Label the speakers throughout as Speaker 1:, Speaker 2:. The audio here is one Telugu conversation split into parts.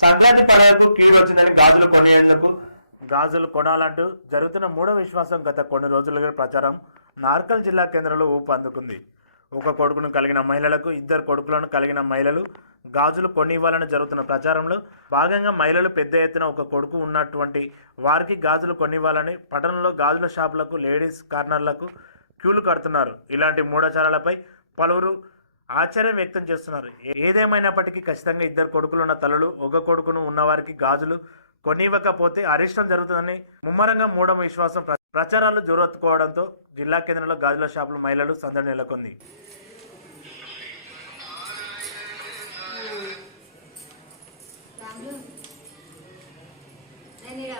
Speaker 1: సంక్రాంతి పండుగకు కీడు వచ్చిందని గాజులు కొనేందుకు. గాజులు కొనాలంటూ జరుగుతున్న మూడో విశ్వాసం గత కొన్ని రోజులుగా ప్రచారం నార్కల్ జిల్లా కేంద్రంలో ఊపు అందుకుంది. ఒక కొడుకును కలిగిన మహిళలకు ఇద్దరు కొడుకులను కలిగిన మహిళలు గాజులు కొనివ్వాలని జరుగుతున్న ప్రచారంలో భాగంగా మహిళలు పెద్ద ఎత్తున ఒక కొడుకు ఉన్నటువంటి వారికి గాజులు కొనివ్వాలని పట్టణంలో గాజుల షాపులకు లేడీస్ కార్నర్లకు క్యూలు కడుతున్నారు. ఇలాంటి మూఢాచారాలపై పలువురు ఆశ్చర్యం వ్యక్తం చేస్తున్నారు. ఏదేమైనప్పటికీ ఖచ్చితంగా ఇద్దరు కొడుకులు ఉన్న తలలు ఒక కొడుకును ఉన్నవారికి గాజులు కొనివ్వకపోతే అరిష్టం జరుగుతుందని ముమ్మరంగా మూఢ విశ్వాసం ప్ర- ప్రచారాలు జోరెత్తుకోవడంతో జిల్లా కేంద్రంలో గాజుల షాపులు మహిళలు సందడి నెలకొంది.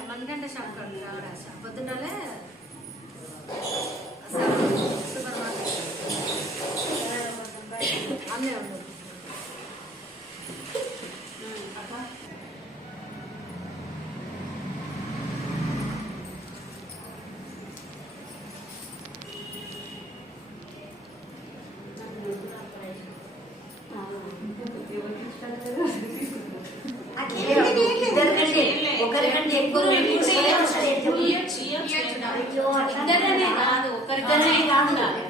Speaker 2: మణికంఠ షాప్ పొద్దున్నలే అన్నీ ఉండదు
Speaker 3: ఒకరికంటే ఎక్కువ
Speaker 2: ఇద్దరనే కాదు ఒకరిద్దరనే కాదు.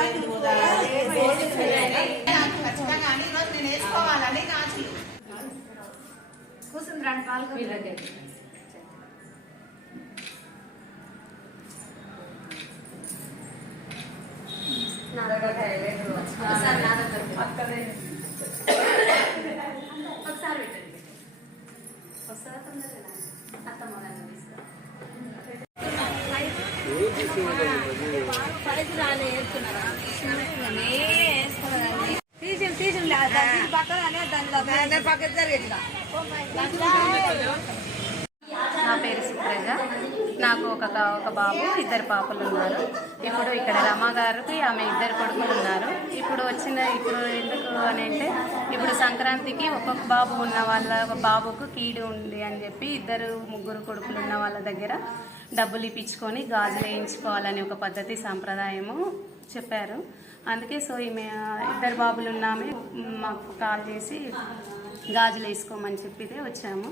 Speaker 4: two six సార్లు వేసుకోవాలి. నాకు ఖచ్చితంగా అని ఈరోజు నేను వేసుకోవాలని గాజులు
Speaker 2: కూర్చుంది రెండు పాలు ఒకసారి నా దగ్గర ఒకసారి పెట్టండి వస్తుందా తొందరగా అత్తమ్మ రాలే వేస్తున్నారా? పక్కనే పక్కన జరిగిందా?
Speaker 5: నా పేరు సుప్రజ. నాకు ఒక కా- ఒక బాబు ఇద్దరు పాపలు ఉన్నారు. ఇప్పుడు ఇక్కడ రమ గారికి ఆమె ఇద్దరు కొడుకులు ఉన్నారు. ఇప్పుడు వచ్చిన ఇప్పుడు ఎందుకు అని అంటే ఇప్పుడు సంక్రాంతికి ఒక్కొక్క బాబు ఉన్న వాళ్ళ ఒక బాబుకు కీడు ఉంది అని చెప్పి ఇద్దరు ముగ్గురు కొడుకులు ఉన్న వాళ్ళ దగ్గర డబ్బులు ఇప్పించుకొని గాజులు వేయించుకోవాలని ఒక పద్ధతి సాంప్రదాయము చెప్పారు. అందుకే సో ఈమె ఇద్దరు బాబులు ఉన్నామే మాకు కాల్ చేసి గాజులు వేసుకోమని చెప్పితే వచ్చాము.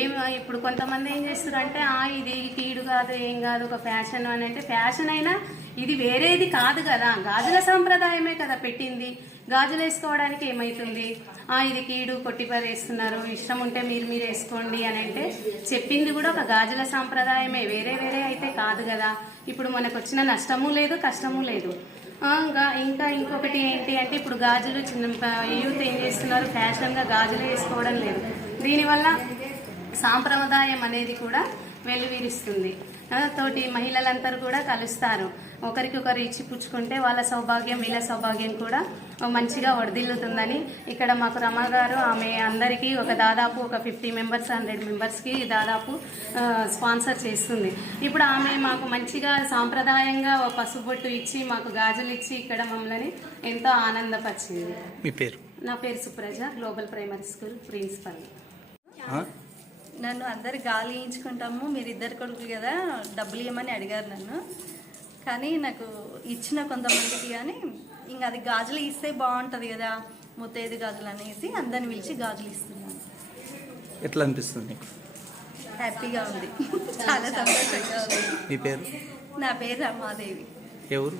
Speaker 5: ఏం ఇప్పుడు కొంతమంది ఏం చేస్తారంటే ఆ ఇది కీడు కాదు ఏం కాదు ఒక ఫ్యాషన్ అని అంటే ఫ్యాషన్ అయినా ఇది వేరేది కాదు కదా. గాజుల సాంప్రదాయమే కదా పెట్టింది. గాజులు వేసుకోవడానికి ఏమవుతుంది ఆ ఇది కీడు కొట్టిపారేస్తున్నారు ఇష్టం ఉంటే మీరు మీరు వేసుకోండి అని అంటే చెప్పింది కూడా ఒక గాజుల సాంప్రదాయమే. వేరే వేరే అయితే కాదు కదా. ఇప్పుడు మనకు వచ్చిన నష్టము లేదు కష్టము లేదు. ఇంకా ఇంకా ఇంకొకటి ఏంటి అంటే ఇప్పుడు గాజులు చిన్న యూత్ ఏం చేస్తున్నారు? ఫ్యాషన్గా గాజులు వేసుకోవడం లేదు. దీనివల్ల సాంప్రదాయం అనేది కూడా వెలువిరుస్తుంది. తోటి మహిళలందరూ కూడా కలుస్తారు. ఒకరికొకరు ఇచ్చి పుచ్చుకుంటే వాళ్ళ సౌభాగ్యం వీళ్ళ సౌభాగ్యం కూడా మంచిగా వర్ధిల్లుతుందని ఇక్కడ మాకు రమ గారు ఆమె అందరికీ ఒక దాదాపు ఒక ఫిఫ్టీ మెంబర్స్ హండ్రెడ్ మెంబర్స్కి దాదాపు స్పాన్సర్ చేస్తుంది. ఇప్పుడు ఆమె మాకు మంచిగా సాంప్రదాయంగా ఒక పసుబొట్టు ఇచ్చి మాకు గాజులు ఇచ్చి ఇక్కడ మమ్మల్ని ఎంతో ఆనందపరిచింది.
Speaker 6: మీ పేరు?
Speaker 5: నా పేరు Supraja global primary school
Speaker 6: principal?
Speaker 7: నన్ను అందరు గాలి ఇచ్చుకుంటాము మీరు ఇద్దరు కొడుకులు కదా డబ్బులు ఇవ్వమని అడిగారు నన్ను. కానీ నాకు ఇచ్చిన కొంతమందికి కానీ ఇంకా అది గాజులు ఇస్తే బాగుంటుంది కదా ముత్తైదు గాజులు అనేసి అందరిని పిలిచి గాజులు ఇస్తున్నాను.
Speaker 6: ఎట్లా అనిపిస్తుంది నీకు?
Speaker 7: హ్యాపీగా ఉంది. చాలా సంతోషంగా ఉంది.
Speaker 6: మీ పేరు?
Speaker 7: నా పేరు రమాదేవి.
Speaker 6: ఎవరు?